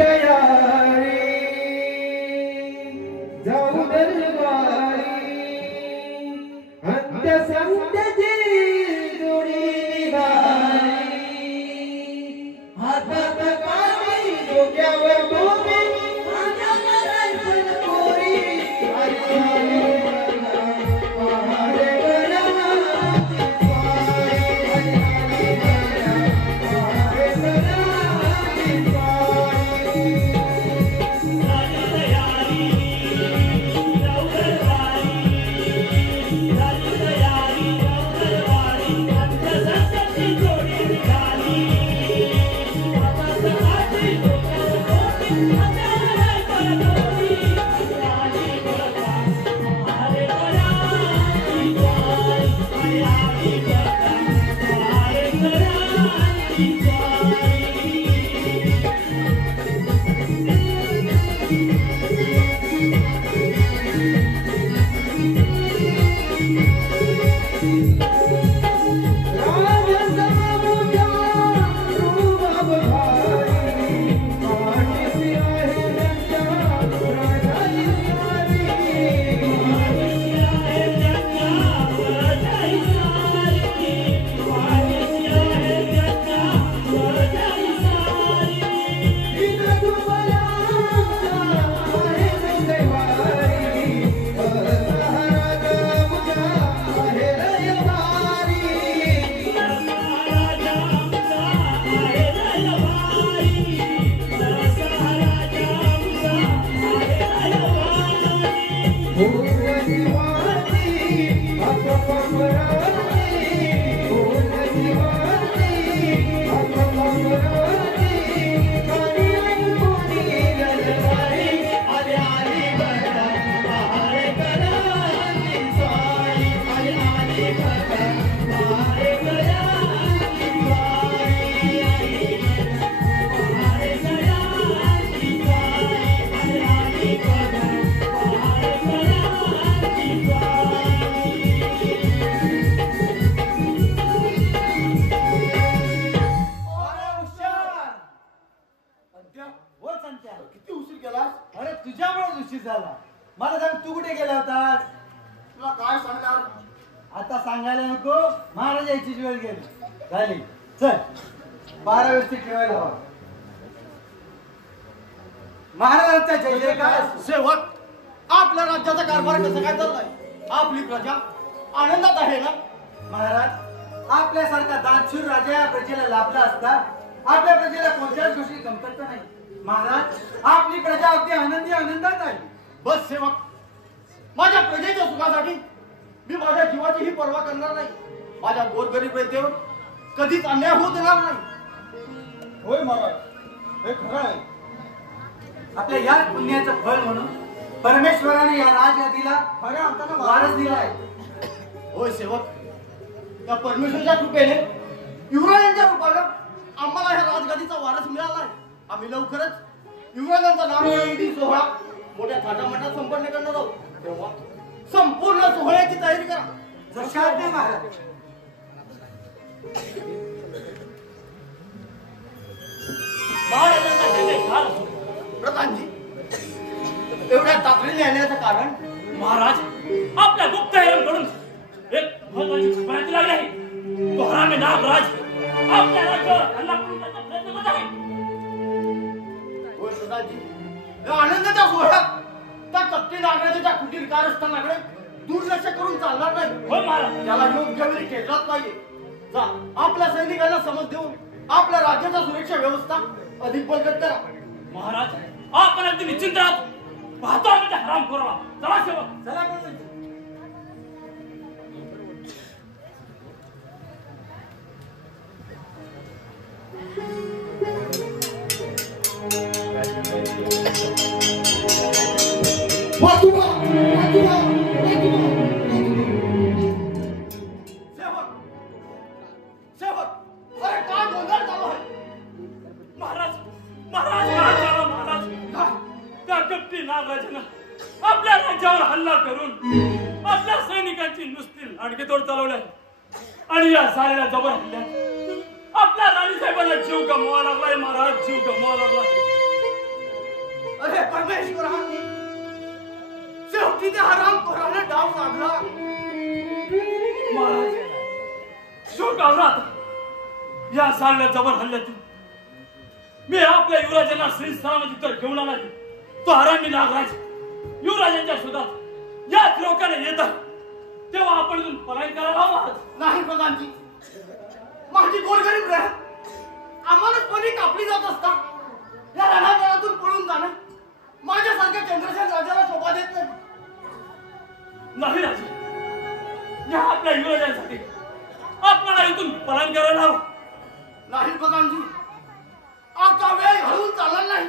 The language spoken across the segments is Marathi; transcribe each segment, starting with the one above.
तयारी महाराजांचा जय जयकार. सेवक, आपल्या राज्याचा कारभार कसा काय चाललाय? आपली प्रजा आनंदात आहे ना? महाराज, आपल्यासारखा दानशूर राजा या प्रजेला लाभला असता आपल्या प्रजेला कोणत्याच गोष्टी कमतरता नाही. महाराज, आपली प्रजा अगदी आनंदात आहे. बस सेवक, माझ्या प्रजेच्या सुखासाठी मी माझ्या जीवाचीही पर्वा करणार नाही. माझ्या गोरगरीब प्रजेवर कधीच अन्याय होत देणार नाही. होय महाराज, हे खरं आहे. आपल्या या पुण्याचं फळ म्हणून परमेश्वराने या राजगादीला खऱ्या अर्थानं वारस दिला आहे. होय सेवक, या परमेश्वराच्या कृपेने युवराजांच्या रूपानं आम्हाला या राजगादीचा वारस मिळाला आहे. आम्ही लवकरच युवराजांचा नामकरण सोहळा मोठ्या थाटामाटात संपन्न करणार आहोत. तेव्हा संपूर्ण सोहळ्याची तयारी करा. जशात नाही महाराज. महाराजांचा जय जयकार असो. प्रधानजी, एवढ्या तातडीने येण्याचं कारण? महाराज, आपल्या गुप्तहेरांकडून एक महत्वाची खबर दिली आहे. तो हरामी नागराज आपल्या राज्यावर हल्ला करण्याचा प्रयत्न करत आहे. होय प्रधानजी, या आनंदाच्या सोहळ्यात त्या कपटी नागराजाच्या कुटीर कारस्थानाकडे दुर्लक्ष करून चालणार नाही. होय महाराज, त्याला योग्य वेळी खेचलाच पाहिजे. जा, आपल्या सैनिकांना समज देऊन आपल्या राज्याच्या सुरक्षा व्यवस्था अधिक बळकट करा. महाराज, आपण अगदी निश्चिंत राहतो. पाहतो आम्ही त्या हरामखोराला. चला सेवक, चला प्रधानजी. अरे काय गोंधळ चालू आहे? महाराज, त्या कपटी नागराजानं आपल्या राज्यावर हल्ला करून आपल्या सैनिकांची नुसती लाडकेतोड चालवली आहे. आणि या झालेल्या जबर हल्ल्यात आपल्या राणीसाहेबांना जीव गमवावा लागलाय. महाराज, जीव गमवावा लागला. अरे परमेश्वरा, शेवटी त्या हरामखोराने डाव साधला. महाराज, जीव गमला आता. या झालेल्या जबर हल्ल्यातून मी आपल्या युवराजांना श्री सलामती तर घेऊन आला. तो हरामी नागराज युवराजांच्या शोधात याच लोकांना येतात. तेव्हा आपण इथून पलायन करायला हवं. नाही प्रधानजी, माझी गोरगरीब राह अमानतपणे कापली जात असता या रणांगणातून पळून जाणं माझ्यासारख्या चंद्रसेन राजाला शोभा देत नाही. नाही राजे, या आपल्या युवराजांसाठी आपल्याला इथून पलायन करायला हवं. नाही प्रधानजी, आता वेळ घालून चालणार नाही.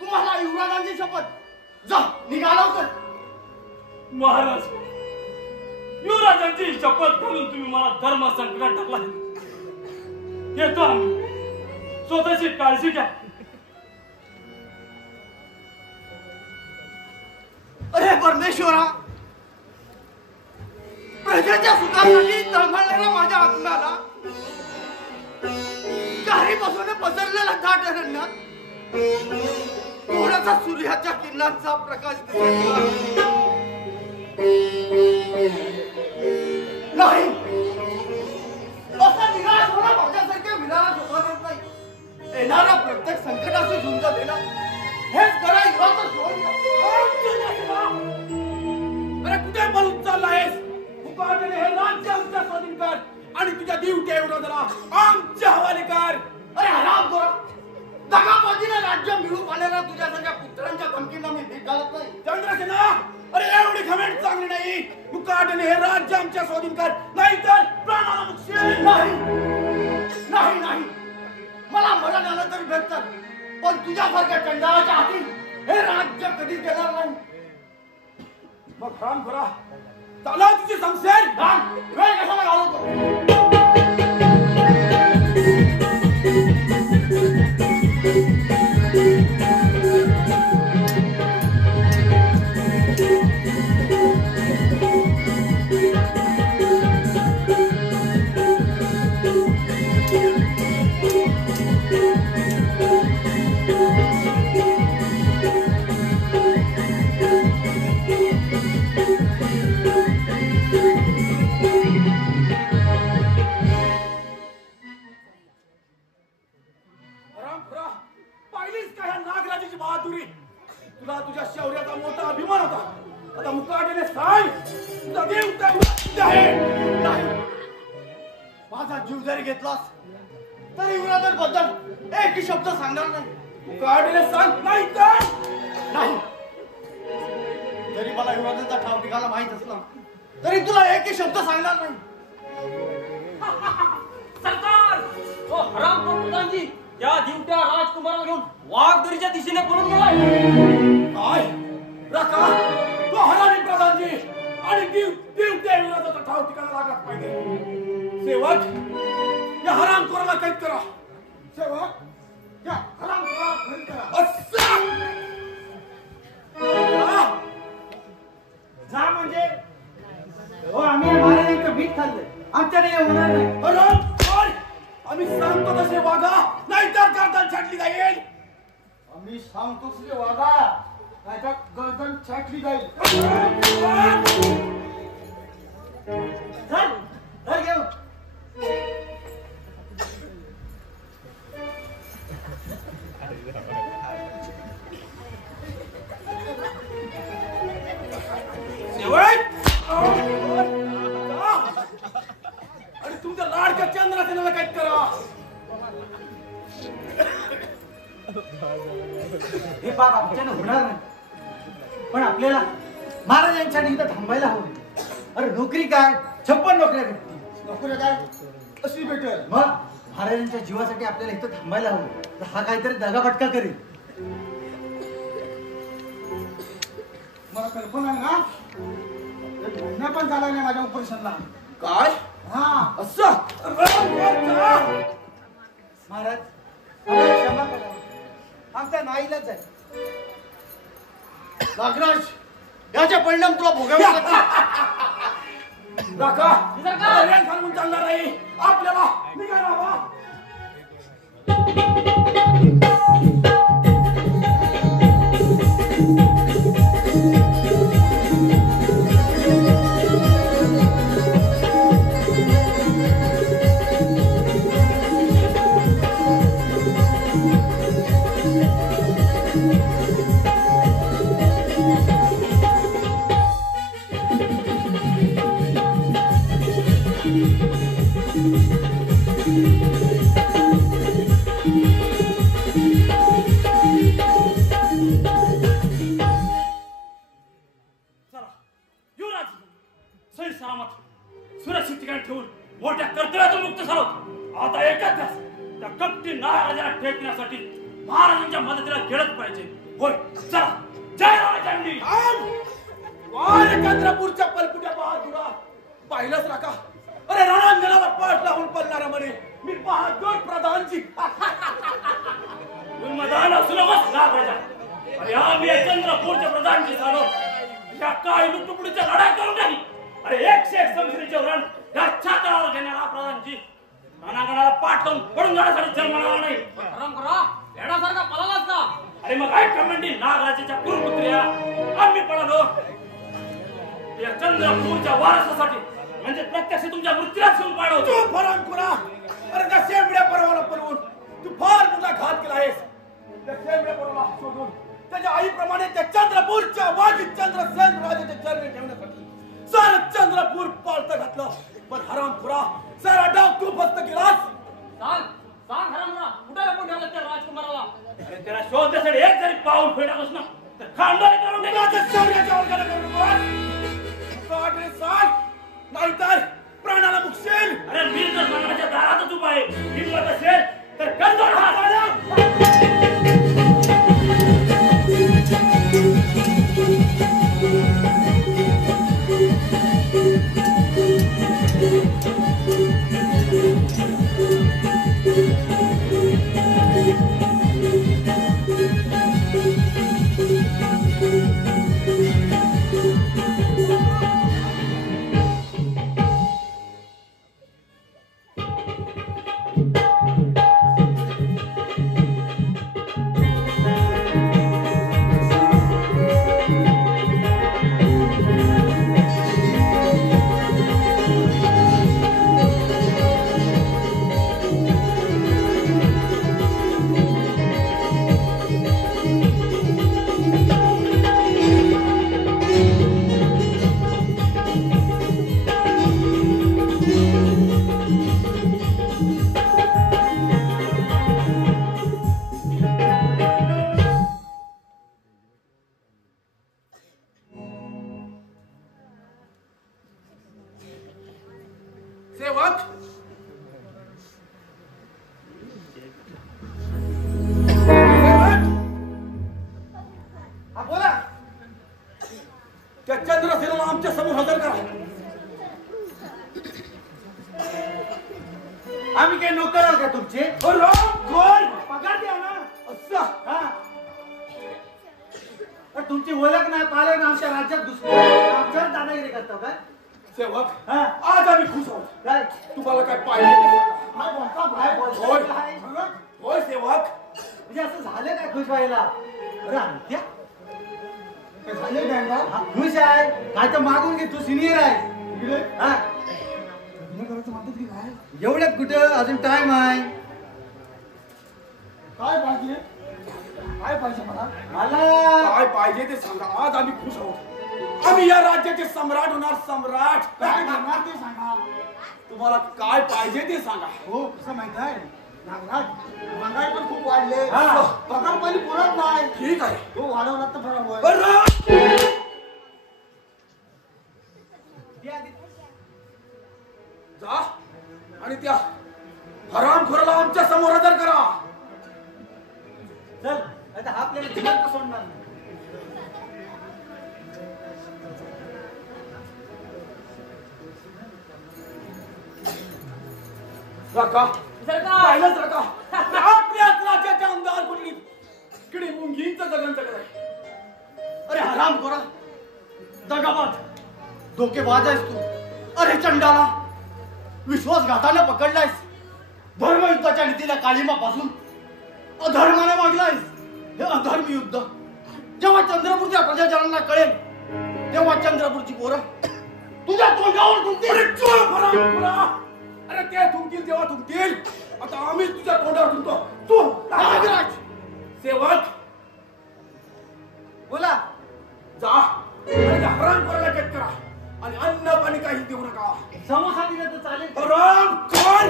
तुम्हाला युवराजांची शपथ. जा, निघा लवकर. महाराज, युवराजांची शपथ घालून तुम्ही मला धर्म संकटात टाकला. येतो आम्ही. स्वतःची काळजी घ्या. अरे परमेश्वरा, प्रजेच्या सुखासाठी तळमळलेल्या माझ्या आत्म्याला चारीपासून पसरलेला दाट अरण्यात थोडासा सूर्याच्या किरणांचा प्रकाश दिसत नाही. असा निराश होणं माझ्यासारख्या वीराला शोभा देत नाही. येणाऱ्या प्रत्येक संकटाशी झुंज देणं हेच खरं युवाचं शोध. अरे कुठे पळून चाललायस? मुकाटने हे राज्य आमच्या स्वाधीन कर आणि तुझ्या दिवट्या विरोधाला आमच्या हवाले कर. अरे हरामखोरा, दगाबाजीने राज्य मिळू पाहणाऱ्या तुझ्यासारख्या पुत्रांच्या धमकींना मी भीक घालत नाही. चंद्रसेना, अरे एवढी घमेंड चांगली नाही. मुकाटणे हे राज्य आमच्या स्वाधीन कर, नाहीतर प्राणाला मुक्षे. नाही नाही नाही, मला मरण आलं तरी भेटतात, पण तुझ्यासारख्या चंडाळाच्या हाती हे राज्य कधीच देणार नाही. मग हराम करा, चाला तुझी समशेर. वेळ कशाला घालवतो? तुला तुझ्या शौर्याचा मोठा अभिमान होता. आता मुकाटणे सांग, तुझा देव काय आहे? नाही, माझा जीव जरी घेतलास तरी युवराजन बद्दल एक शब्द सांगणार नाही. मुकाटणे सांग, नाही तर नाही. जरी मला युवराजांचा ठाव ठिकाणा माहित असला तरी तुला एक शब्द सांगणार नाही. सरकार, ओ हरामखोर प्रधानजी या दिवट्या राजकुमाराला घेऊन वाघदरीच्या दिशेने पळून गेलाय. काय रका, तो हरामी प्रधानजी आणि देव त्या विरोधाचा ठाव ठिकाणा लागत पाहिजे. सेवक, या हरामखोराला कैद करा. सेवक, या हरामखोराला कैद करा. अस्सा! जा म्हणजे हो, आम्ही महाराजांचं भीक खाल्लंय, आमच्याने हे होणार नाही. हरामखोर, आम्ही सांगतो तसे वागा, नाहीतर गर्दन छाटली जाईल. आम्ही सांगतो तुझे वागा, त्याच्या गर्दन छाटली जाईल. चल, धर घेऊ. आणि तुमच्या लाडक्या चंद्रसेनाला कैद करा. हे पाप आमच्यानं होणार नाही, पण आपल्याला महाराजांच्या इथं थांबायला हवं. अरे नोकरी काय, 56 नोकऱ्या भेटतील. नोकरी काय अशी भेटेल? मग महाराजांच्या जीवासाठी आपल्याला इथं थांबायला हवं. तर हा काहीतरी दगाफटका करेल. मला कल्पना आहे ना, एक महिना पण झाला नाही माझ्या ऑपरेशनला. काय हा, असं महाराज, आम्हाला क्षमा करा, आमचा नाईलाज आहे. नागराज, याचे परिणाम तुला भोगावे लागतील. काका, रेल घालून चालणार नाही, आपल्याला निघायला हवा. सुरक्षित ठिकाणी ठेवून मोठ्या कर्तव्यातून मुक्त झालो. आता एकच तास त्या कपटी नाराजाला ठेकण्यासाठी महाराजांच्या मदतीला गेलंच पाहिजे. होय, चला, जय राजांनी. चंद्रपूरच्या पलकुट्या बहादुरा पाहिलंच राका. अरे रणांगणाला पाठ लावून पडणारा म्हणे मी बहादूर प्रधानजी. मैदान असू नकोस नागराजा. अरे आम्ही चंद्रपूरचे प्रधानजी झालो. या काय लुटुपुडीच्या लढाई करून नाही. अरे 101 समशिरीचे रण या छातावर घेणारा प्रधानजी रणांगणाला पाठ लावून पडून जाण्यासाठी जन्माला नाही. येण्यासारखा पळालाच का? अरे मग काय कमेंटी नागराजाच्या कुरुपुत्र्या आम्ही पळालो या चंद्रपूरच्या वारसासाठी, म्हणजे प्रत्यक्ष तुमच्या मृत्यूला शिवून पाडव. तू फरांकुरा, अरे त्या शेंबड्या परवाला पळवून तू फार मोठा घात केला आहेस. त्या शेंबड्या परवाला शोधून त्याच्या आईप्रमाणे त्या चंद्रपूरच्या वाजी चंद्रसेन राजाच्या चरणी ठेवण्यासाठी सारं चंद्रपूर पाळत घातलं. पण हरामखोरा, सारा डाव तू फक्त केलास. सांग हरामखोरा, कुठे लपून ठेवलं त्या राजकुमाराला? अरे त्याला शोधण्यासाठी एक जरी पाऊल फेडावंस ना तर खांदाने करून टाकायचं. शौर्याच्या वर्गाला करून नाही तर प्राणाला मुकशील. अरे मी तर प्राणाच्या दारातच उभा आहे. हिंमत असेल तर कंदोर हात सेवक. हा बोला. त्या चंद्रसेनाला आमच्या समोर हजर करा. आम्ही काय नोकर आहोत का तुमचे? कोण पगार द्या ना. असं हा. अरे तुमची ओळख नाही पालक ना आमच्या राज्यात घुसले आमच्यावर दादागिरी करतो काय? सेवक. हा. आज आम्ही खुश आहोत. काय तुम्हाला काय पाहिजे ते सांगा. काय बोलता काय होय. बोलता काय? होय सेवक. म्हणजे असं झालं काय खुश व्हायला? अरे अंत्या काय झालं गंगा? हा, खुश आहे काय तर मागून घे तू सिनियर आहे इकडे. हा एवढ्यात कुठं अजून टाइम आहे. काय पाहिजे काय पाहिजे मला मला काय पाहिजे ते सांगा. आज आम्ही खुश आहोत. आम्ही या राज्याचे सम्राट होणार. सम्राट. काय करणार ते सांगा. तुम्हाला काय पाहिजे ते सांगा. हो कसं माहित आहे नागराज महागाई पण खूप वाढले. हा. पगार पाणी पुरत नाही. ठीक आहे. हो वाढवला तर फरक होय. बरं. जा आणि त्या हरामखोराला आमच्या समोर हजर करा. चल आता हा आपल्याला जिवंत सोडणार नाही. रका पाहिलंच रका. आपल्याच राज्याचे आमदार कुठली किडी मुंगींचं जगन जगत आहे. अरे हराम खोरा दगाबाज धोकेबाज आहेस तू. अरे चंडाला विश्वासघाताने पकडलायस. धर्मयुद्धाच्या नीतीला काळिमापासून अधर्माने मागलायस. हे अधर्मी युद्ध जेव्हा चंद्रपूरच्या प्रजाजनांना कळेल तेव्हा चंद्रपूरची पोरं तुझ्या तोंडावर तुमतील. अरे चोर हरामखोरा. अरे ते थुंकतील तेव्हा थुंकतील. आता आम्ही तुझ्या तोंडावर थुंकतो. तू नागराज सेवक बोला. जा आणि त्या हरामखोराला चेक करा आणि अन्न पाणी काही देऊ नका. समोसा दिला तर चालेल का? हरामखोर.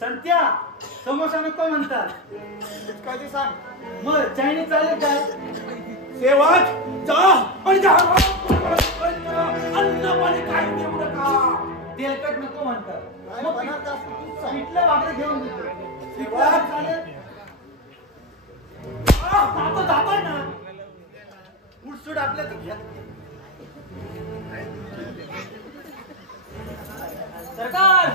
संत्या समोसा नको म्हणतात. काय ते सांग. मग चायनीज चालेल काय? सेवक जा आणि त्या हरामखोराला चेक करा. अन्न पाणी काही देऊ नका. तेलकट नको म्हणतात. काय मग बनवत असतं तूच सांग. पिठलं भाकरी घेऊन देतो. सेवक. चालेल. जातो जातोय ना. उठसूट आपल्या घ्या. सरकार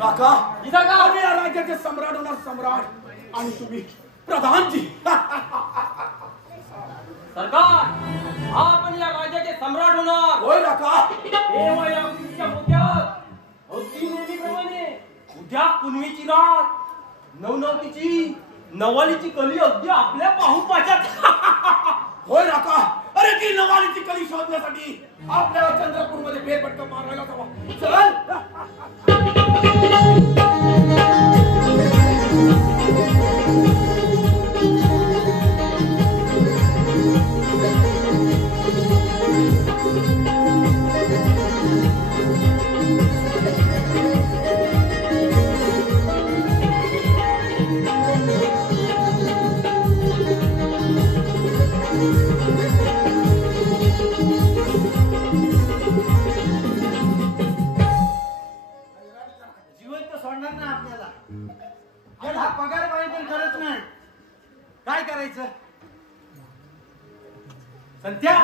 काका इधर का? आम्ही या राज्याचे सम्राट होणार. सम्राट आणि तुम्ही प्रधानजी. सरकार आपण या राज्याचे सम्राट होणार. होय काका. तेव्हा या कृतीच्या मुद्द्यात अगदी नेहमीप्रमाणे उद्या पुनवेची रात नवनवतीची नवालीची कली अगदी आपल्या पाहुपाशात. होय काका. अरे ती नवालीची कली शोधण्यासाठी आपल्याला चंद्रपूरमध्ये फेरफटका मारायला जावा. चल आणि त्या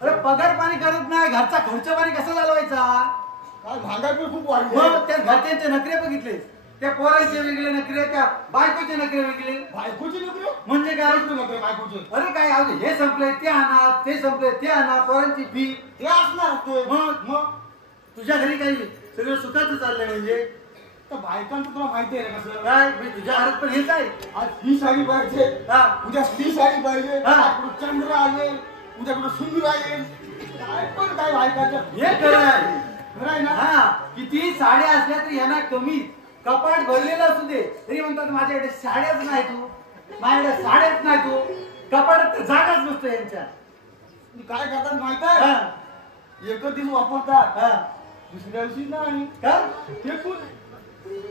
अरे पगार पाणी करत नाही, घरचा खर्च पाणी कसा चालवायचा? काय महागाई पण खूप वाढली. मग त्या घरच्यांचे नखरे बघितले, त्या पोरांचे वेगळे नखरे, त्या बायकोचे नखरे वेगळे. बायकोची नोकरी म्हणजे काय? नोकरी बायकोची. अरे काय हे संपले ते आणा, ते संपले ते आणा, पोरांची फी. ते असणार ते. मग तुझ्या घरी काही सगळं सुखाचं चाललंय म्हणजे? तर बायकांचं तुला माहिती आहे ना कसं काय म्हणजे तुझ्या घरात पण हे काय? आज ही साडी पाहिजे, हा. उद्या ती साडी पाहिजे, हा. कुठं चंद्र आले, उद्या कुठं सुंदर आले, काय पण काय बायकाचं हे खरं आहे. खरं आहे ना. हा किती साड्या असल्या तरी यांना कमी. कपाट भरलेलं असू दे तरी म्हणतात माझ्याकडे साड्याच नाही तू, माझ्याकडे साड्याच नाही तू. कपाटात तर जागाच नसतो यांच्या. काय करतात माहित हा. आहे, एकच दिवस वापरतात, हा. दुसऱ्या दिवशी नाही. का? ते खूप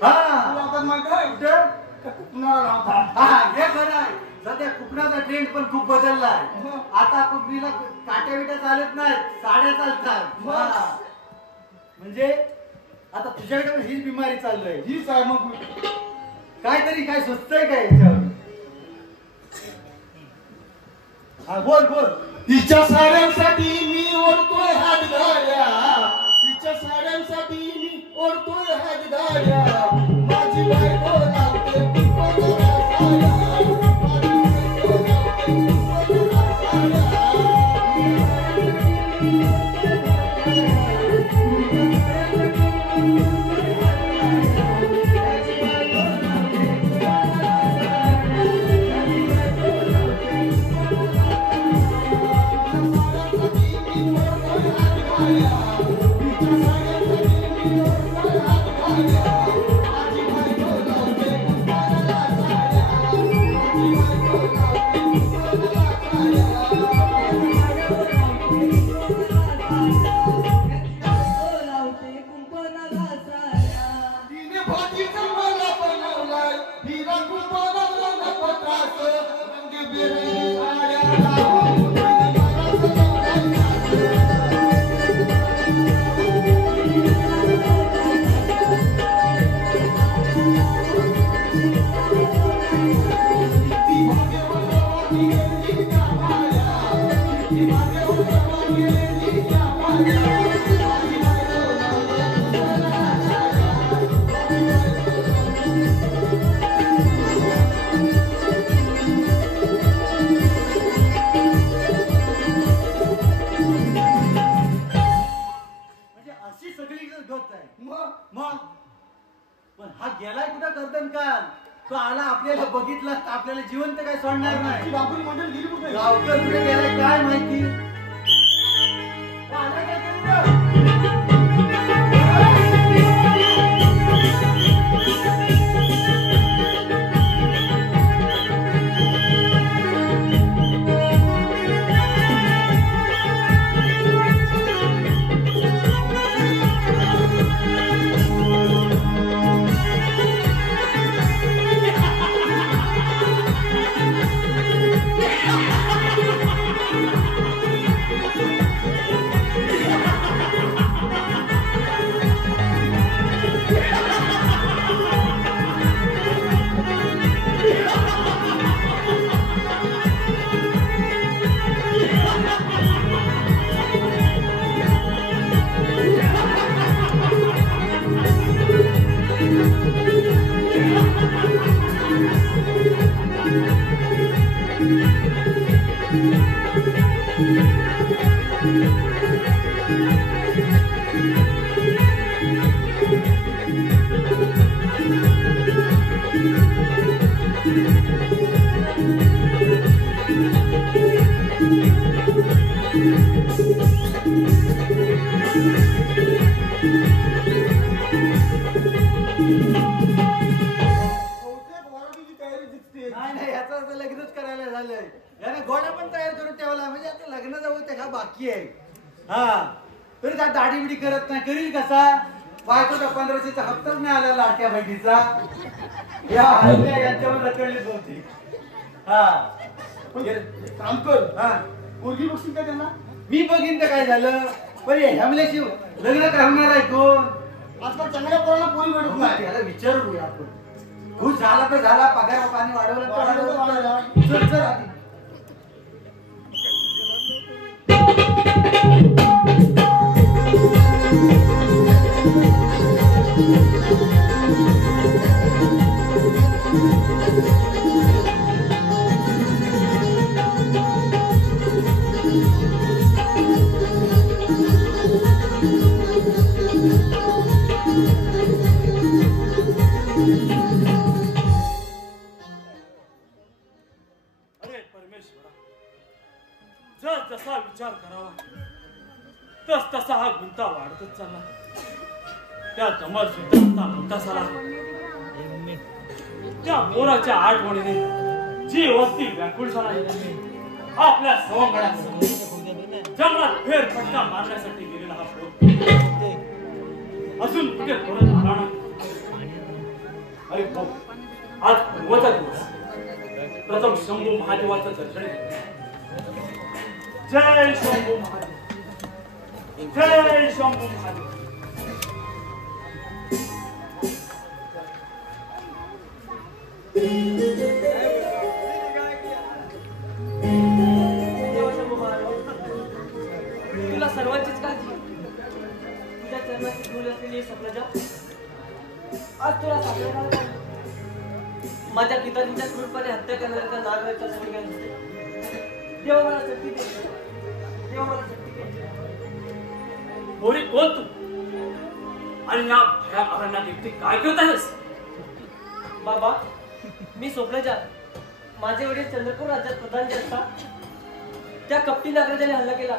हा. लावतात माहित आहे, कुठं? त्या कुपनाला लावतात. हा हे खरं आहे. सध्या कुपनाचा ट्रेंड पण खूप बदलला आहे. आता कुपनीला काट्या बिट्या चालत नाहीत, साड्या चालतात. हा. म्हणजे आता तुझ्याकडे पण हीच बिमारी चालू आहे. हीच आहे मग. काहीतरी काय सुचतंय काय याच्यावर? हा बोल बोल. तिच्या साड्यांसाठी मी ओढतोय हात गाड्या, तिच्या साड्यांसाठी मी ओढतोय हात गाड्या, माझी बायको लावते कुपनाला साड्या, माझी बायको लावते कुपनाला साड्या. तिने भाजीचा मला बनवलाय, हिरा कुंभाराला नको त्रास, रंगीबेरंगी साड्या लावून तिने मला सजवलाय ती भाग्यवान गावाची गेली त्या माया, ती भाग्यवान गावाची गेली त्या माया, माझी बायको लावते कुपनाला साड्या. म्हणजे अशी सगळी गत आहे. मग पण हा गेलाय कुठं गर्दन काल? तो आला आपल्याला बघितला तर आपल्याला जिवंत काय सोडणार नाही. बाबूल मंडळ गेली कुठे? गावकर कुठे गेलाय काय माहिती? आला काय करून? बहुतेक वरातीची तयारी दिसते. नाही नाही याचा आता लग्नच करायला झालंय. याने घोडा पण तयार करून ठेवला म्हणजे आता लग्न जाऊ ते का बाकी आहे. हा तरी त्या दाढी बिडी करत नाही. करील कसा? बायकोचा 1500चा हप्ताच नाही आला लाट्या बहिणीचा. या हल्ल्या यांच्यावर रचवली होती. हा काम कर, हा पोरगी बघशील का त्यांना? मी बघीन तर काय झालं. पण ह्यामल्याशी लग्न करणार आहे कोण? आजकाल चांगल्या पोरांना पोरी भेटत नाही. त्याला विचारूया आपण. खुश झाला तर झाला, पगार पाणी वाढवलं तर वाढवलं तर वाढवलं. वाढवलं. चल चल आधी. जसा विचार करावा तस तसा हा गुंता वाढतच चालला. त्या कमल सुद्धा म्हणता साला त्या पोराच्या आठवणीने जी वस्ती व्याकुळ झाला आपल्या सवंगड्यात जंगलात फेरफटका मारण्यासाठी गेलेला हा पोर अजून कुठे परत आला नाही. अरे भाऊ, आज पूर्वचा दिवस. प्रथम शंभू महादेवाचं दर्शन घेतलं. जय शंभू महादेव, जय शंभू महादेव. तुला सर्वांचीच काळजी. तुझ्या चरणाची धूल असलेली सप्लजा आज तुला सापडणार. माझ्या पिताजीच्या क्रूरपणे हत्या करण्याचा नागराच्या सैनिकांनी देवा मला शक्ती दे. देवा मला शक्ती दे. मोरी कोण तू आणि या भयाकारांना देखते काय करत आहेस? बाबा, मी स्वप्नजा. माझे वडील चंद्रपूर राज्यात प्रधान जे असतात त्या कपटी नागराजाने हल्ला केला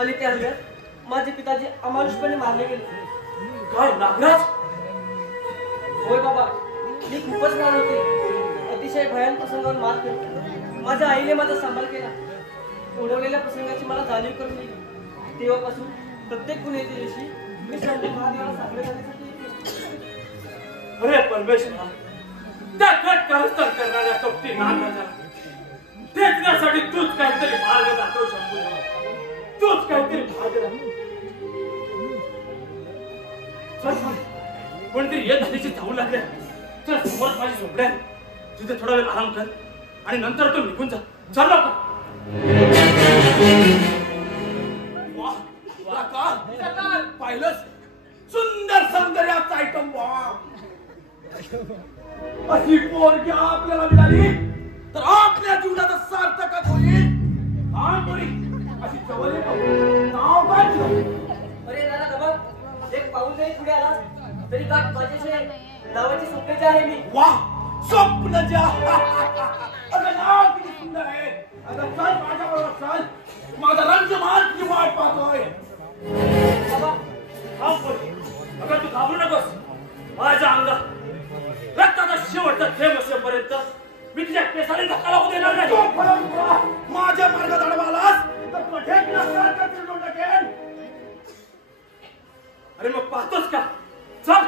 आणि त्या हल्ल्यात माझे पिताजी अमानुषपणे मारले गेले. काय नागराज? होय बाबा, मी खूपच लहान होते. अतिशय भयान प्रसंगावर मात केली. माझ्या आईने माझा सांभाळ केला. उडवलेल्या प्रसंगाची मला जाणीव करून दिली. तेव्हापासून प्रत्येक गुन्ह्याच्या दिवशी मी शंभू महादेवाला साकडे घालण्यासाठी येते. अरे परमेश्वरा, त्या कट कारस्थान करणाऱ्या कपटी नागराजाला देखण्यासाठी तूच काहीतरी मार्ग दाखव शंभू. तूच काहीतरी मार्ग दाखव. कोणतरी येत झालीची धावू लागल्या. चल, समोर माझी झोपडी आहे. तिथे थोडा वेळ आराम कर आणि नंतर तू निघून जा. चल लवकर. पाहिलंच, सुंदर सौंदर्याचा आयटम बॉम्ब. अशी पोरगी आपल्याला मिळाली तर आपल्या जीवनाचं सार्थकच होईल. अशी जवळ नाव काय तुझं? अरे दादा गबा, एक पाऊल जरी पुढे आला तरी गाठ माझ्याशी नावाची स्वप्नजा आहे मी. वा, स्वप्नजा. अगं नाव किती सुंदर आहे. अगं चल माझ्याबरोबर चल. माझा रंजमान तुझी वाट पाहतोय. बाबा, अगं तू घाबरू नकोस. माझ्या अंगात रक्ताचा शेवटचा थेंब असेपर्यंत मी तुझ्या केसाने धक्का लागू देणार नाही. माझ्या मार्गात अडवालास तर कठीण टाकेन. अरे मग पाहतोस का? चल.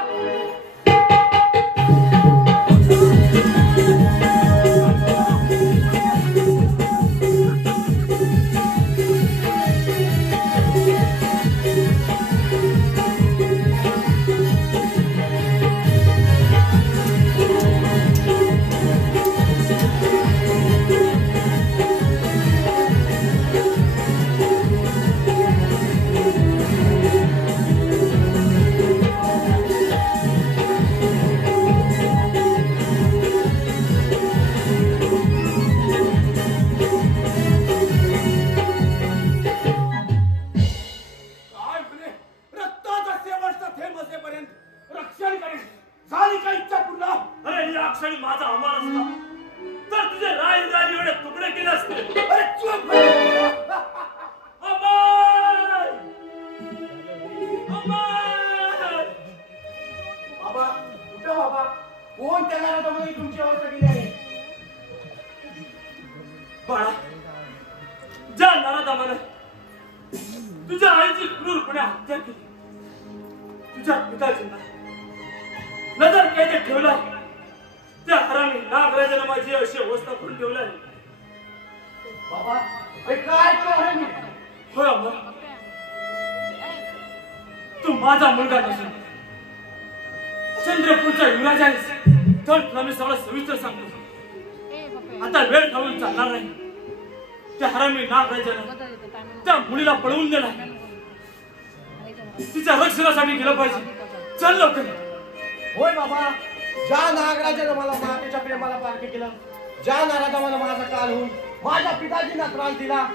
बाळा, ज्या नराधमाने तुझ्या आईची क्रूरपणे हत्या केली, तुझ्या पिताजींना नजर कैदेत ठेवला, त्या हरामी नागराजाने माझी अशी अवस्था करून ठेवली आहे. बाबा, काय आहे मी? होय अमर, तू माझा मुलगा नसून चंद्रपूरचा युवराज आहेस. तर तुला मी सगळं सविस्तर सांगतो. आता वेळ घालून चालणार नाही. त्या हरामी नागराजानं त्या मुलीला पळवून दिला. तिच्या रक्षणासाठी गेलं पाहिजे. चल लवकर. होय बाबा, ज्या नागराजानं मला मातेच्या प्रेमाला पारखे केलं, ज्या नाराजानं माझा काल होऊन माझ्या पिताजींना त्रास दिला,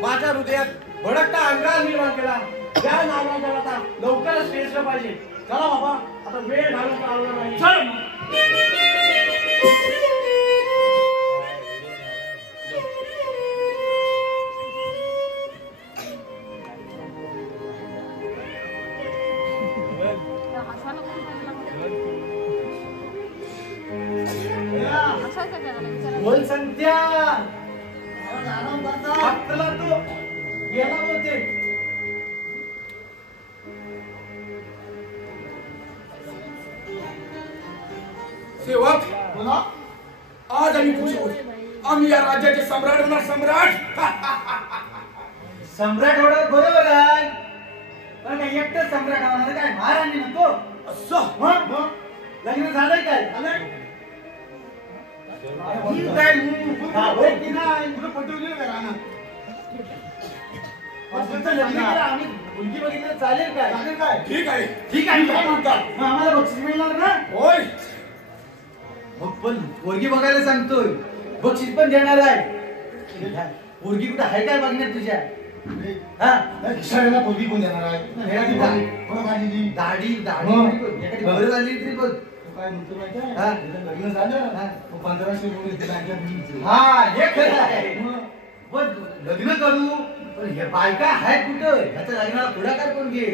माझ्या हृदयात भडकता अंगार निर्माण केला, त्या नागराजाला आता लवकरच पेचलं पाहिजे. चला बाबा, आता वेळ घालून चालणार नाही. चल. बोल संत्या, आपला तो गेला होते. सेवक, बोला. आज आम्ही खुश आहोत. आम्ही या राज्याचे सम्राट होणार. सम्राट. सम्राट होणार बरोबर आहे, पण काय एकटं सम्राट होणार काय? महाराणी नको असं मग लग्न झालंय काय? काय हा, होय की नाही? तुला पटवली का राहणार? तुमचं लग्न केलं, आम्ही मुलगी बघितलं चालेल काय? चालेल काय? ठीक आहे. ठीक आहे. काय म्हणतात? मग आम्हाला बक्षीस मिळणार ना? होय. मग पण पोरगी बघायला सांगतोय, बक्षीस पण देणार आहे. पोरगी कुठं आहे काय बघण्यात तुझ्या? हा, खिशाऱ्याला पोरगी कोण देणार आहे? हेराची दाढी. कोण काढलेली? दाढी मग? एखादी बघत झाली तरी बघ. तू काय म्हणतो माहिती आहे? हा. इथं लग्न झालं हा. मग 1500 रुपये देतील आणखी मुलीचे. हा, हे खरं आहे. मग पण लग्न करू, पण हे बायका आहेत कुठं? ह्याच्या लग्नाला पुढाकार कोण घे?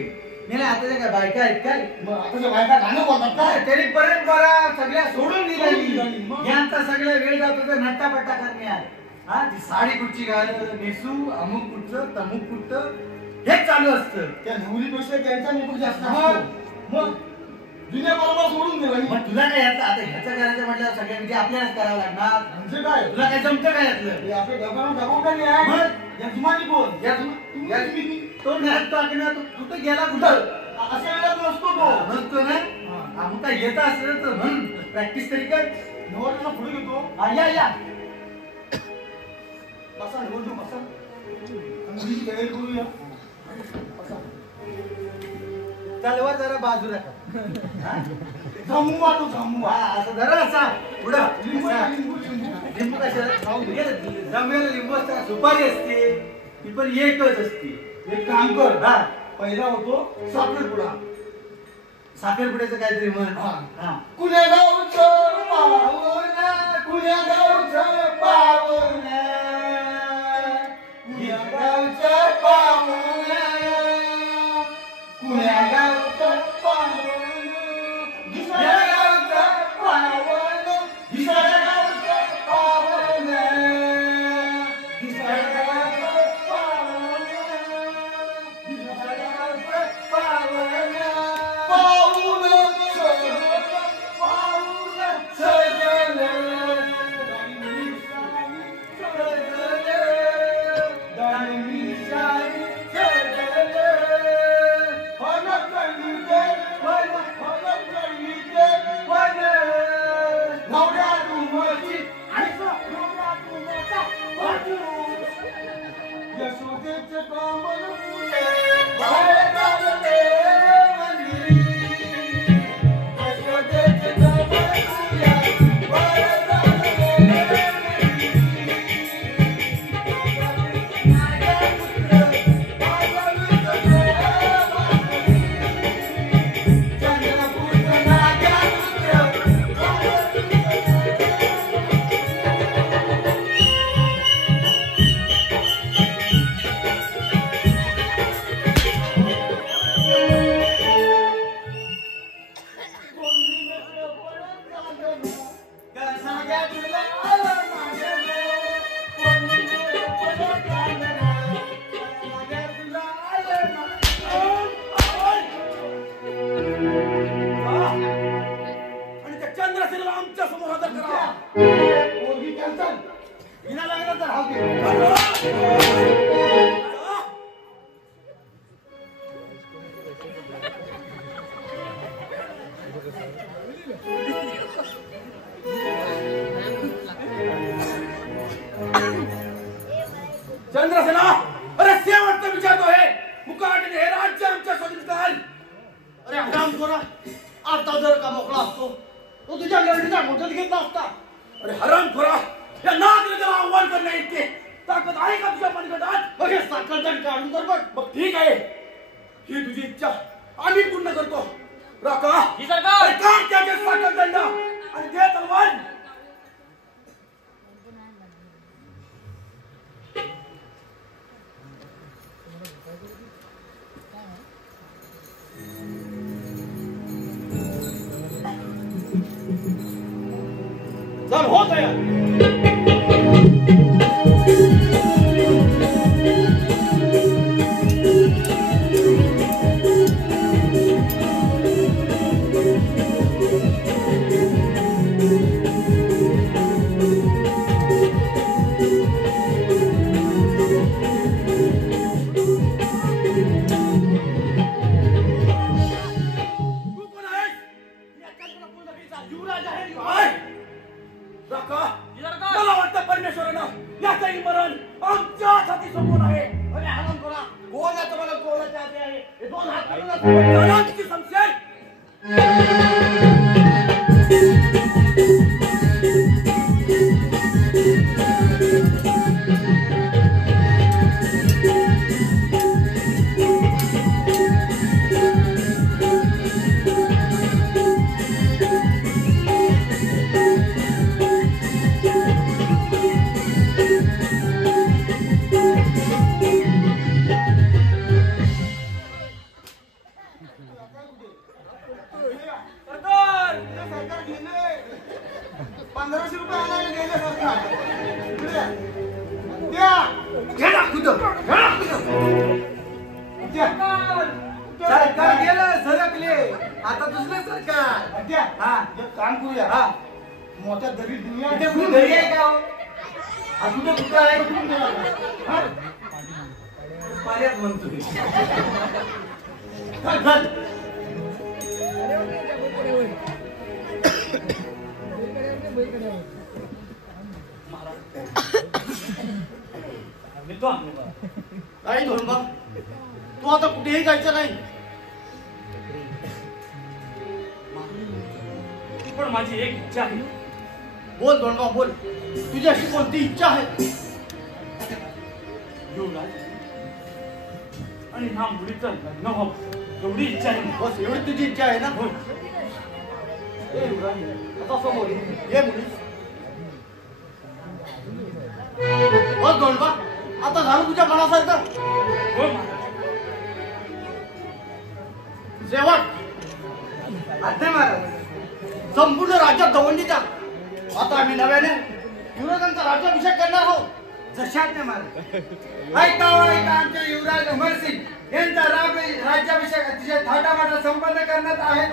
नाही आता काय बायका आहेत काय? मग आताच्या बायका गाणं बोलतात काय? तरी परंपरा सगळ्या सोडून सोडून निघाली. निघाली. मग? यांचा सगळा वेळ जातो तर नट्टापट्टा करण्यात. हा, ती साडी कुठची घाल, नेसू, अमुक कुठचं, तमुक कुठचं, हेच चालू असतं. त्या नवरीपेक्षा त्यांचा निकूट जास्त मग? असतो. मग जुन्या बरोबर सोडून दिला. मग तुला काय यातलं? आता ह्याचं करायचं म्हटलं सगळ्या म्हणजे आपल्यालाच करावं लागणार. म्हणजे काय? तुला काय जमतं काय यातलं? हे आपले डबावकारी आहे. मग? यजमानी कोण? तुम्ही तुम्ही. तो घरात टाकणार, तू कुठं गेला कुठं? अशा वेळेला तो असतो तो. नसतो ना? हा, मग काय येत असेल तर म्हण, प्रॅक्टिस तरी कर. नवरीला पुढे घेतो. हा, या. बसा निवडून बसा. मुलीची तयारी करूया. बसा. तलवार जरा बाजूला कर. हा? जमवा तो जमवा. हा, असं जरा असा पुढं. लिंबू असा. लिंबू लिंबू. लिंबू कशाला? जमेला लिंबू असता, सुपारी असते, ती पण एकच असते. एक काम कर. हा, पहिला होतो साखरपुडा. साखरपुड्याचं काहीतरी म्हण. हा. हा. कुण्या गावचं पावन, कुण्या गावचं पावन, कुण्या गावचं पावन, कुण्या गावचं पावन, घिसाळ्या गावचं पावन, घिसाळ्या गावचं पावन, घिसाळ्या गावचं पावन, घिसाळ्या गावचं पावन, पाऊल सजल, दानवी सारी सजल, आता जर का मोकळा असतो तो तुझ्या लढणीचा मोठ्यात घेतला असता. अरे हरामखोरा, या नागराजाला आव्हान करण्या इतके ताकद आहे का तुझ्या मनगटात? मग हे साखळदंड काढून तर बघ. मग ठीक आहे, ही तुझी इच्छा आम्ही पूर्ण करतो. राका जी सरकार. अरे काढ त्याचे साखळदंड आणि दे तलवार. चल हो तयार. तू कोण आहेस? या चंद्रपूरनगरीचा युवराज आहे. काय? राका, जी सरकार. मला वाटतं परमेश्वरानं याचंही मरण आमच्याच हाती सोपवून आहे. अरे हरामखोरा, कोण आहे तुम्हाला कोणाचे हाती आहे? हे दोन हात करूनच त्याला किती संशय? सरकार गेले 1500 रुपये आणायला गेले सरकार. इकडे द्या. घे ना खुद, घे ना खुद. सरकार गेलं सरकले, आता दुसरं सरकार द्या. हा एक काम करूया. हा मोठ्या दरी दुनिया इथे कुणी घरी आहे का हो? असू दे कुठं आहे कुठून गेला? हा? पाण्यात म्हणतोय. चल, चल. नाही धोंडबा, तू आता कुठेही जायचं नाही. पण माझी एक इच्छा आहे. बोल धोंडबा बोल, तुझी अशी कोणती इच्छा आहे? युवराज आणि ह्या मुलीचं लग्न व्हावं एवढी इच्छा आहे. बस एवढी तुझी इच्छा आहे ना? होय. ए युवराज, आता समोर ये. ये मुलीस. बस धोंडबा, आता झालं तुझ्या मनासारखं. होय महाराज. शेवट आज्ञा महाराज. संपूर्ण राज्यात दवंडी द्या. आता आम्ही नव्याने युवराजांचा राज्याभिषेक करणार आहोत. जशाज्ञा महाराज. ऐका आमचे युवराज अमरसिंग यांचा राज्याभिषेक अतिशय थाटामाटा संपन्न करण्यात आहे.